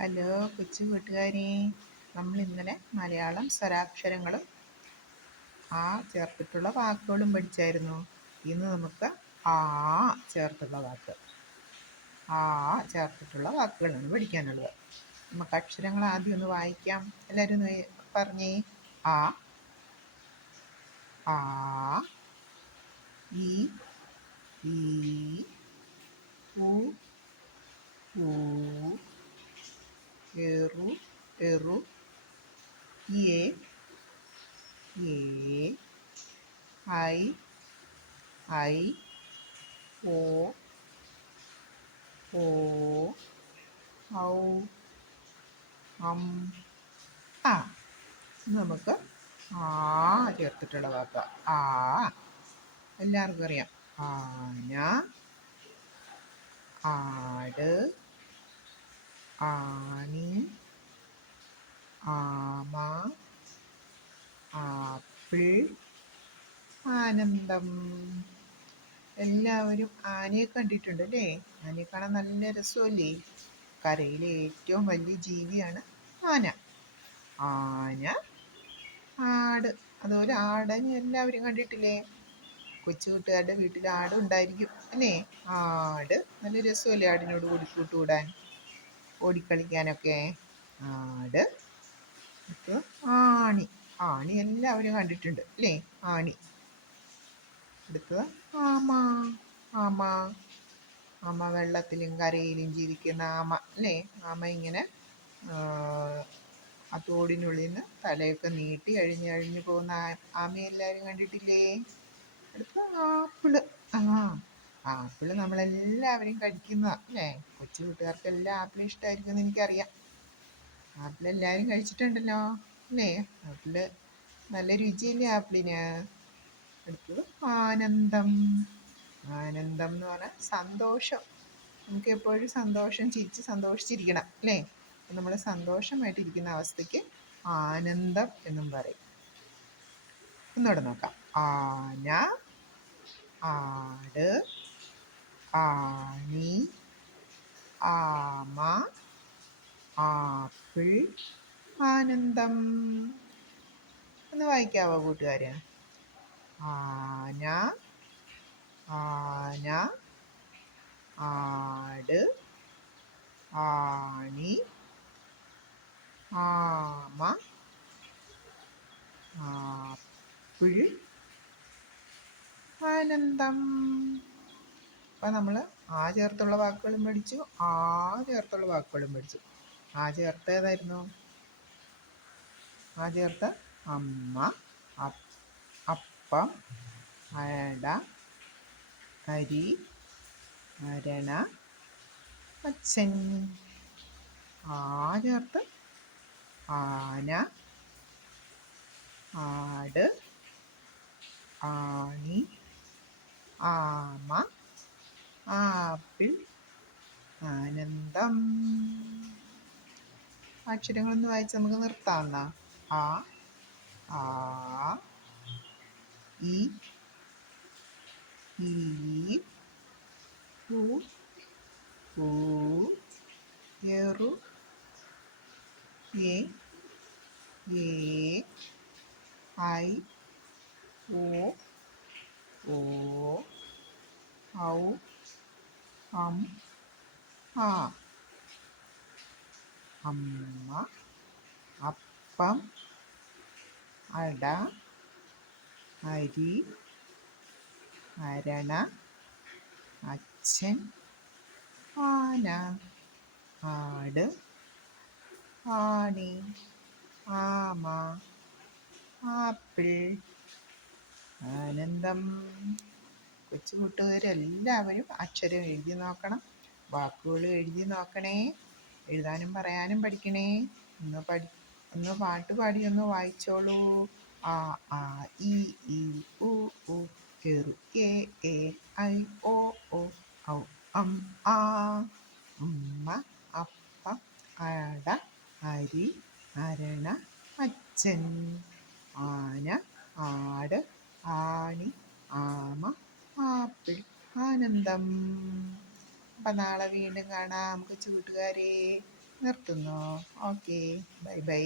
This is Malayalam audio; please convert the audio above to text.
ഹലോ കൊച്ചു കൂട്ടുകാരി. നമ്മൾ ഇന്നലെ മലയാളം സ്വരാക്ഷരങ്ങളും ആ ചേർത്തിട്ടുള്ള വാക്കുകളും പഠിച്ചായിരുന്നു. ഇന്ന് നമുക്ക് ആ ചേർത്തുള്ള വാക്ക് ആ ചേർത്തിട്ടുള്ള വാക്കുകളാണ് പഠിക്കാനുള്ളത്. നമുക്ക് അക്ഷരങ്ങൾ ആദ്യം ഒന്ന് വായിക്കാം. എല്ലാവരും പറഞ്ഞേ. ആ ആ ഈ ഈ ഉ ഊ എറു എറു എ എ ഐ ഐ ഓ ഓ ഔ അം. ആ നമുക്ക് ആ ചേർത്തിട്ടുള്ള വാക്ക. ആ എല്ലാവർക്കും അറിയാം. ആന ആട് ആണി ആമ ആപ്പിൾ ആനന്ദം. എല്ലാവരും ആനയെ കണ്ടിട്ടുണ്ട് അല്ലേ? ആനയെ കാണാൻ നല്ല രസമല്ലേ? കരയിലെ ഏറ്റവും വലിയ ജീവിയാണ് ആന. ആന ആട്. അതുപോലെ ആടനെ എല്ലാവരും കണ്ടിട്ടില്ലേ? കൊച്ചു കൂട്ടുകാരുടെ വീട്ടിൽ ആട് ഉണ്ടായിരിക്കും അല്ലേ? ആട് നല്ല രസമല്ലേ ആടിനോട് കൂടി കൂട്ടുകൂടാൻ? ഓടിക്കളിക്കാനൊക്കെ. ആട് ആണി. ആണി എല്ലാവരും കണ്ടിട്ടുണ്ട് അല്ലേ? ആണി. അടുത്തത് ആമ. ആമ. ആമ വെള്ളത്തിലും കരയിലും ജീവിക്കുന്ന ആമ അല്ലേ? ആമ ഇങ്ങനെ ആ തോടിനുള്ളിൽ നിന്ന് തലയൊക്കെ നീട്ടി അഴിഞ്ഞ് അഴിഞ്ഞു പോകുന്ന ആമയെ എല്ലാവരും കണ്ടിട്ടില്ലേ? അടുത്ത ആപ്പിൾ. ആ ആപ്പിൾ നമ്മളെല്ലാവരും കഴിക്കുന്ന അല്ലേ? കൊച്ചു കൂട്ടുകാർക്കെല്ലാം ആപ്പിൾ ഇഷ്ടമായിരിക്കും എന്ന് എനിക്കറിയാം. ആപ്പിൾ എല്ലാവരും കഴിച്ചിട്ടുണ്ടല്ലോ. അല്ലേ അതിൽ നല്ല രുചിയില്ലേ ആപ്പിളിന്? അടുത്തത് ആനന്ദം. ആനന്ദം എന്ന് പറഞ്ഞാൽ സന്തോഷം. നമുക്ക് എപ്പോഴും സന്തോഷം ചിരിച്ച് സന്തോഷിച്ചിരിക്കണം അല്ലേ നമ്മൾ സന്തോഷമായിട്ടിരിക്കുന്ന അവസ്ഥയ്ക്ക് ആനന്ദം എന്നും പറയും. ഒന്നുകൂടെ നോക്കാം. ആന ആട് ആണി ആമ ആപ്പിൾ ആനന്ദം. ഒന്ന് വായിക്കാവോ കൂട്ടുകാര്? ആന ആന ആട് ആണി ആമ ആപ്പിൾ. ആനന്ദം. അപ്പം നമ്മൾ ആ ചേർത്തുള്ള വാക്കുകളും പഠിച്ചു ആ ചേർത്തുള്ള വാക്കുകളും പഠിച്ചു. ആ ചേർത്ത് ഏതായിരുന്നു? ആ ചേർത്ത് അമ്മ അപ്പം അട അരി അരണ അച്ഛൻ. ആ ചേർത്ത് ആന ആട് ആണി ആമ ആപ്പിൾ ആനന്ദം. അക്ഷരങ്ങളൊന്ന് വായിച്ച് നമുക്ക് നിർത്താവുന്ന ആ ആ ഇ ഈ ഉ ഊ എറു എ എ ഐ ഓ ഓ ഔ അം ആ അമ്മ അപ്പം അട അരി അരണ അച്ഛൻ ആന ആട് ആണി ആമ ആപ്പിൾ ആനന്ദം. കൊച്ചു കൂട്ടുകാരെല്ലാവരും അക്ഷരം എഴുതി നോക്കണം വാക്കുകൾ എഴുതി നോക്കണേ എഴുതാനും പറയാനും പഠിക്കണേ ഇന്ന് പഠി ഒന്ന് പാട്ട് പാടി ഒന്ന് വായിച്ചോളൂ. ആ ആ ഇ ഈ ഉ ഉ കെറു കെ എ ഐ ഓ ഓ ഔ അം ആ ഉമ്മ അപ്പ അട അരി അരണ അച്ഛൻ ആന ആട് ആണി ആമ ആപ്പിൾ ആനന്ദം. അപ്പം നാളെ വീണ്ടും കാണാം. കൊച്ചു കൂട്ടുകാരെ. നിർത്തുന്നു. ഓക്കെ. Bye bye.